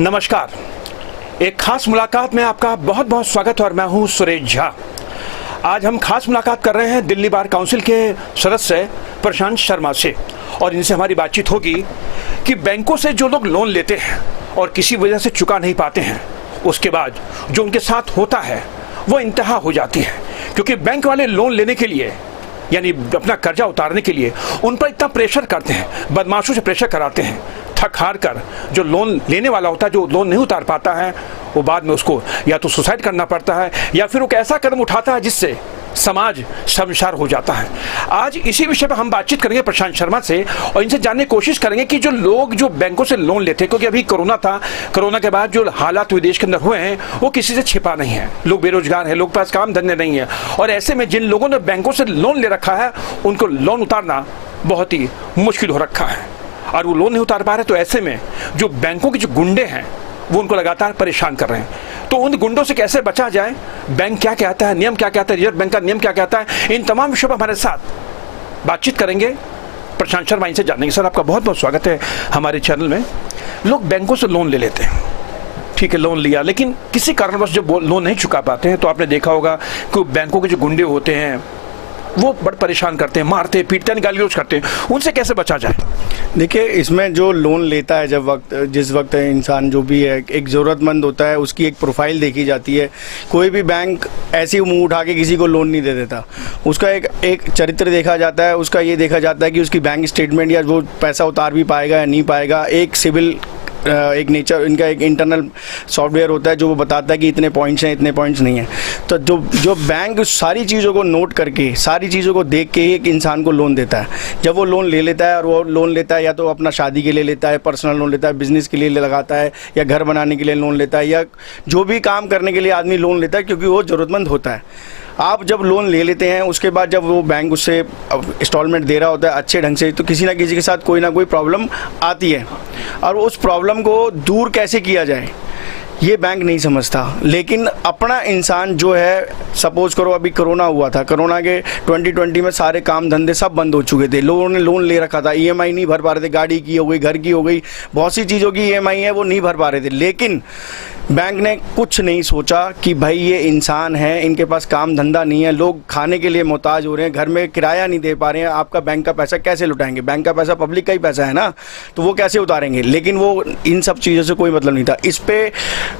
नमस्कार। एक खास मुलाकात में आपका बहुत बहुत स्वागत है और मैं हूं सुरेश झा। आज हम खास मुलाकात कर रहे हैं दिल्ली बार काउंसिल के सदस्य प्रशांत शर्मा से और इनसे हमारी बातचीत होगी कि बैंकों से जो लोग लोन लेते हैं और किसी वजह से चुका नहीं पाते हैं, उसके बाद जो उनके साथ होता है वो इंतहा हो जाती है, क्योंकि बैंक वाले लोन लेने के लिए यानी अपना कर्जा उतारने के लिए उन पर इतना प्रेशर करते हैं, बदमाशों से प्रेशर कराते हैं। थक हार कर जो लोन लेने वाला होता है, जो लोन नहीं उतार पाता है, वो बाद में उसको या तो सुसाइड करना पड़ता है या फिर वो ऐसा कदम उठाता है जिससे समाज शर्मसार हो जाता है। आज इसी विषय पर हम बातचीत करेंगे प्रशांत शर्मा से और इनसे जानने की कोशिश करेंगे कि जो लोग जो बैंकों से लोन लेते हैं, क्योंकि अभी कोरोना था, कोरोना के बाद जो हालात विदेश के अंदर हुए हैं वो किसी से छिपा नहीं है। लोग बेरोजगार हैं, लोग पास काम धंधे नहीं है और ऐसे में जिन लोगों ने बैंकों से लोन ले रखा है उनको लोन उतारना बहुत ही मुश्किल हो रखा है और वो लोन नहीं उतार पा रहे। तो ऐसे में जो बैंकों के जो गुंडे हैं वो उनको लगातार परेशान कर रहे हैं। तो उन गुंडों से कैसे बचा जाए, बैंक क्या कहता है, नियम क्या कहता है, रिजर्व बैंक का नियम क्या कहता है, इन तमाम विषयों पर हमारे साथ बातचीत करेंगे प्रशांत शर्मा। इनसे जानेंगे। सर, आपका बहुत बहुत स्वागत है हमारे चैनल में। लोग बैंकों से लोन ले लेते हैं, ठीक है, लोन लिया, लेकिन किसी कारणवश जब लोन नहीं चुका पाते हैं तो आपने देखा होगा कि बैंकों के जो गुंडे होते हैं वो बड़ा परेशान करते हैं, मारते हैं, पीटते हैं, गाली गलौज करते हैं। उनसे कैसे बचा जाए? देखिए, इसमें जो लोन लेता है जिस वक्त इंसान जो भी है एक ज़रूरतमंद होता है, उसकी एक प्रोफाइल देखी जाती है। कोई भी बैंक ऐसी मुंह उठा के किसी को लोन नहीं दे देता। उसका एक चरित्र देखा जाता है, उसका ये देखा जाता है कि उसकी बैंक स्टेटमेंट या वो पैसा उतार भी पाएगा या नहीं पाएगा। एक सिविल एक नेचर, इनका एक इंटरनल सॉफ्टवेयर होता है जो वो बताता है कि इतने पॉइंट्स हैं, इतने पॉइंट्स नहीं हैं। तो जो बैंक सारी चीज़ों को नोट करके, सारी चीज़ों को देख के ही एक इंसान को लोन देता है। जब वो लोन ले लेता है और वो लोन लेता है या तो अपना शादी के लिए लेता है, पर्सनल लोन लेता है, बिजनेस के लिए लगाता है या घर बनाने के लिए लोन लेता है या जो भी काम करने के लिए आदमी लोन लेता है, क्योंकि वो ज़रूरतमंद होता है। आप जब लोन ले लेते हैं उसके बाद जब वो बैंक उससे इंस्टॉलमेंट दे रहा होता है अच्छे ढंग से, तो किसी ना किसी के साथ कोई ना कोई प्रॉब्लम आती है और उस प्रॉब्लम को दूर कैसे किया जाए ये बैंक नहीं समझता। लेकिन अपना इंसान जो है, सपोज करो अभी कोरोना हुआ था, कोरोना के 2020 में सारे काम धंधे सब बंद हो चुके थे। लोगों ने लोन ले रखा था, ईएमआई नहीं भर पा रहे थे, गाड़ी की हो गई, घर की हो गई, बहुत सी चीज़ों की ईएमआई है वो नहीं भर पा रहे थे। लेकिन बैंक ने कुछ नहीं सोचा कि भाई ये इंसान है, इनके पास काम धंधा नहीं है, लोग खाने के लिए मोहताज हो रहे हैं, घर में किराया नहीं दे पा रहे हैं, आपका बैंक का पैसा कैसे लुटाएंगे? बैंक का पैसा पब्लिक का ही पैसा है ना, तो वो कैसे उतारेंगे? लेकिन वो इन सब चीज़ों से कोई मतलब नहीं था। इस पे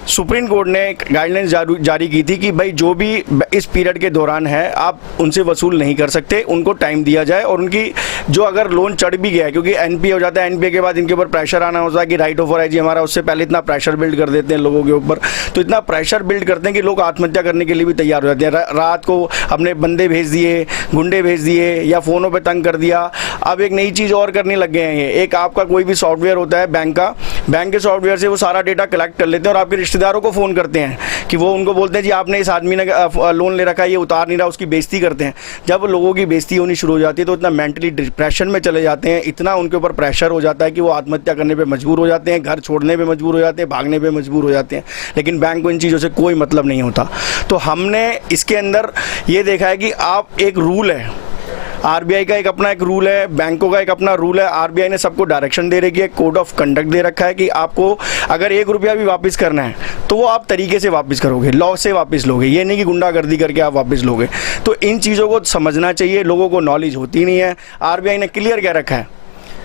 सुप्रीम कोर्ट ने गाइडलाइंस जारी की थी कि भाई जो भी इस पीरियड के दौरान है आप उनसे वसूल नहीं कर सकते, उनको टाइम दिया जाए और उनकी जो अगर लोन चढ़ भी गया, क्योंकि एनपीए हो जाता है, एनपीए के बाद इनके ऊपर प्रेशर आना होता है कि राइट ऑफ आईजी हमारा, उससे पहले इतना प्रेशर बिल्ड कर देते हैं लोगों के ऊपर, तो इतना प्रेशर बिल्ड करते हैं कि लोग आत्महत्या करने के लिए भी तैयार हो जाते हैं। रात को अपने बंदे भेज दिए, गुंडे भेज दिए या फ़ोनों पे तंग कर दिया। अब एक नई चीज़ और करने लग गए हैं ये, एक आपका कोई भी सॉफ्टवेयर होता है बैंक का, बैंक के सॉफ्टवेयर से वो सारा डेटा कलेक्ट कर लेते हैं और आपके रिश्तेदारों को फ़ोन करते हैं कि वो उनको बोलते हैं जी आपने इस आदमी ने लोन ले रखा है, ये उतार नहीं रहा, उसकी बेइज्जती करते हैं। जब लोगों की बेइज्जती होनी शुरू हो जाती है तो इतना मेंटली डिप्रेशन में चले जाते हैं, इतना उनके ऊपर प्रेशर हो जाता है कि वो आत्महत्या करने पर मजबूर हो जाते हैं, घर छोड़ने पर मजबूर हो जाते हैं, भागने पर मजबूर हो जाते हैं। लेकिन बैंक को इन चीज़ों से कोई मतलब नहीं होता। तो हमने इसके अंदर ये देखा है कि आप एक रूल है, आरबीआई का एक अपना एक रूल है, बैंकों का एक अपना रूल है। आरबीआई ने सबको डायरेक्शन दे रखी है, कोड ऑफ कंडक्ट दे रखा है कि आपको अगर 1 रुपया भी वापस करना है तो वो आप तरीके से वापस करोगे, लॉ से वापस लोगे, ये नहीं कि गुंडागर्दी करके आप वापस लोगे। तो इन चीज़ों को समझना चाहिए, लोगों को नॉलेज होती नहीं है। आरबीआई ने क्लियर कह रखा है।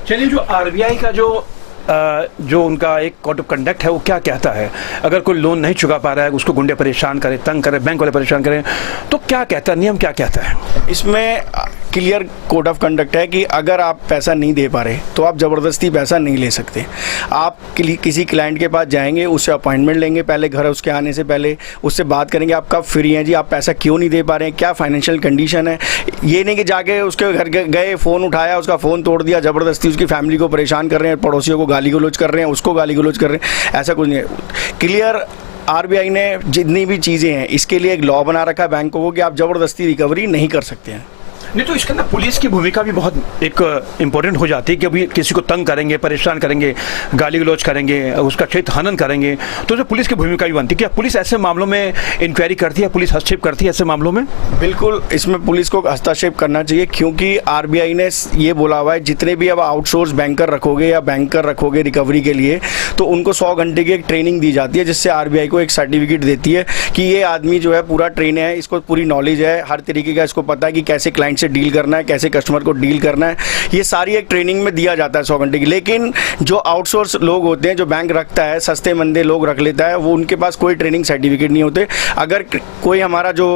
चलिए, जो आरबीआई का जो उनका एक कोड ऑफ कंडक्ट है वो क्या कहता है? अगर कोई लोन नहीं चुका पा रहा है, उसको गुंडे परेशान करें, तंग करें, बैंक वाले परेशान करें, तो क्या कहता है, नियम क्या कहता है? इसमें क्लियर कोड ऑफ कंडक्ट है कि अगर आप पैसा नहीं दे पा रहे तो आप ज़बरदस्ती पैसा नहीं ले सकते। आप किसी क्लाइंट के पास जाएंगे, उससे अपॉइंटमेंट लेंगे, पहले घर उसके आने से पहले उससे बात करेंगे, आप कब फ्री हैं जी, आप पैसा क्यों नहीं दे पा रहे हैं, क्या फाइनेंशियल कंडीशन है। ये नहीं कि जाके उसके घर गए, फ़ोन उठाया, उसका फ़ोन तोड़ दिया, ज़बरदस्ती उसकी फैमिली को परेशान कर रहे हैं, पड़ोसियों को गाली गलौज कर रहे हैं, उसको गाली गलौज कर रहे हैं, ऐसा कुछ नहीं है। क्लियर आरबीआई ने जितनी भी चीज़ें हैं इसके लिए एक लॉ बना रखा है बैंकों को कि आप ज़बरदस्ती रिकवरी नहीं कर सकते हैं। नहीं तो इसके अंदर पुलिस की भूमिका भी बहुत एक इम्पोर्टेंट हो जाती है कि अभी किसी को तंग करेंगे, परेशान करेंगे, गाली गलौज करेंगे, उसका क्षेत हनन करेंगे, तो जो पुलिस की भूमिका भी बनती है। क्या पुलिस ऐसे मामलों में इंक्वायरी करती है, पुलिस हस्तक्षेप करती है ऐसे मामलों में? बिल्कुल, इसमें पुलिस को हस्तक्षेप करना चाहिए, क्योंकि आरबीआई ने ये बोला हुआ है जितने भी अब आउटसोर्स बैंकर रखोगे या बैंकर रखोगे रिकवरी के लिए, तो उनको 100 घंटे की एक ट्रेनिंग दी जाती है, जिससे आरबीआई को एक सर्टिफिकेट देती है कि ये आदमी जो है पूरा ट्रेन है, इसको पूरी नॉलेज है, हर तरीके का इसको पता है कि कैसे क्लाइंट से डील करना है, कैसे कस्टमर को डील करना है। ये सारी एक ट्रेनिंग में दिया जाता है 100 घंटे की। लेकिन जो आउटसोर्स लोग होते हैं, जो बैंक रखता है, सस्ते मंदे लोग रख लेता है, वो उनके पास कोई ट्रेनिंग सर्टिफिकेट नहीं होते। अगर कोई हमारा जो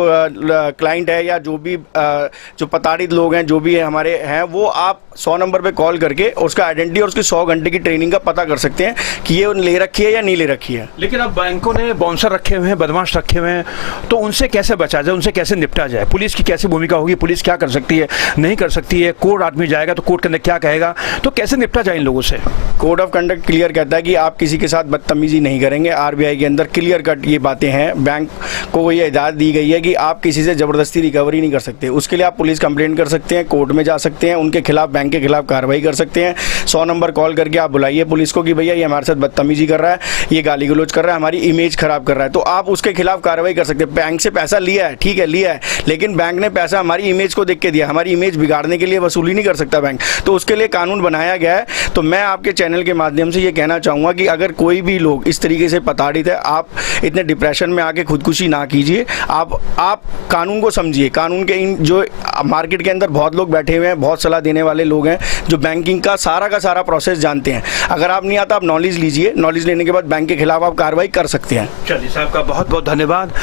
क्लाइंट है या जो भी जो प्रताड़ित लोग हैं, जो भी हमारे हैं, वो आप 100 नंबर पे कॉल करके उसका आइडेंटिटी और उसकी 100 घंटे की ट्रेनिंग का पता कर सकते हैं कि ये ले रखी है या नहीं ले रखी है। लेकिन अब बैंकों ने बाउंसर रखे हुए हैं, बदमाश रखे हुए हैं, तो उनसे कैसे बचा जाए, उनसे कैसे निपटा जाए? पुलिस की कैसी भूमिका होगी, पुलिस क्या कर सकती है, नहीं कर सकती है? कोर्ट आदमी जाएगा तो कोर्ट के अंदर क्या कहेगा, तो कैसे निपटा जाए इन लोगों से? कोड ऑफ कंडक्ट क्लियर कहता है कि आप किसी के साथ बदतमीजी नहीं करेंगे। आरबीआई के अंदर क्लियर कट ये बातें हैं। बैंक को ये इजाज़त दी गई है कि आप किसी से ज़बरदस्ती रिकवरी नहीं कर सकते। उसके लिए आप पुलिस कंप्लेंट कर सकते हैं, कोर्ट में जा सकते हैं, उनके खिलाफ, बैंक के खिलाफ कार्रवाई कर सकते हैं। 100 नंबर कॉल करके आप बुलाइए पुलिस को कि भैया ये हमारे साथ बदतमीजी कर रहा है, ये गाली गलौज कर रहा है, हमारी इमेज खराब कर रहा है, तो आप उसके खिलाफ कार्रवाई कर सकते हैं। बैंक से पैसा लिया है, ठीक है लिया है, लेकिन बैंक ने पैसा हमारी इमेज को देख के दिया, हमारी इमेज बिगाड़ने के लिए वसूली नहीं कर सकता बैंक, तो उसके लिए कानून बनाया गया है। तो मैं आपके चैनल के माध्यम से ये कहना चाहूँगा कि अगर कोई भी लोग इस तरीके से प्रताड़ित है, आप इतने डिप्रेशन में आके खुदकुशी ना कीजिए। आप कानून को समझिए। कानून के इन जो मार्केट के अंदर बहुत लोग बैठे हुए हैं, बहुत सलाह देने वाले लोग हैं जो बैंकिंग का सारा प्रोसेस जानते हैं। अगर आप नहीं आता, आप नॉलेज लीजिए, नॉलेज लेने के बाद बैंक के खिलाफ आप कार्रवाई कर सकते हैं। चलिए साहब का बहुत बहुत धन्यवाद।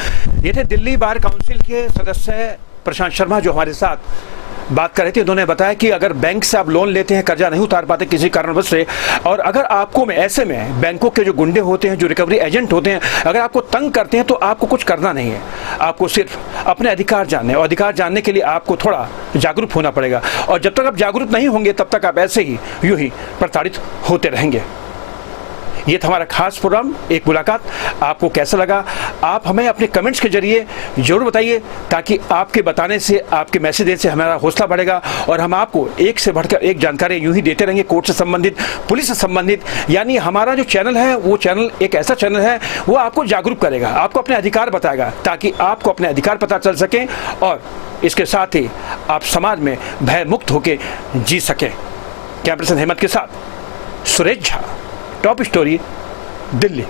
ये थे दिल्ली बार काउंसिल के सदस्य प्रशांत शर्मा जो हमारे साथ बात कर रहे थे। उन्होंने बताया कि अगर बैंक से आप लोन लेते हैं, कर्जा नहीं उतार पाते किसी कारणवश से, और अगर आपको में ऐसे में बैंकों के जो गुंडे होते हैं, जो रिकवरी एजेंट होते हैं, अगर आपको तंग करते हैं, तो आपको कुछ करना नहीं है। आपको सिर्फ अपने अधिकार जानने, और अधिकार जानने के लिए आपको थोड़ा जागरूक होना पड़ेगा। और जब तक आप जागरूक नहीं होंगे, तब तक आप ऐसे ही यूं ही प्रताड़ित होते रहेंगे। ये था हमारा खास प्रोग्राम एक मुलाकात। आपको कैसा लगा, आप हमें अपने कमेंट्स के जरिए जरूर बताइए, ताकि आपके बताने से, आपके मैसेज देने से हमारा हौसला बढ़ेगा और हम आपको एक से बढ़कर एक जानकारी यूं ही देते रहेंगे, कोर्ट से संबंधित, पुलिस से संबंधित। यानी हमारा जो चैनल है, वो चैनल एक ऐसा चैनल है, वो आपको जागरूक करेगा, आपको अपने अधिकार बताएगा, ताकि आपको अपने अधिकार पता चल सके और इसके साथ ही आप समाज में भय मुक्त होकर जी सकें। कैमरा पर्सन हेमंत के साथ सुरेश झा, टॉप स्टोरी, दिल्ली।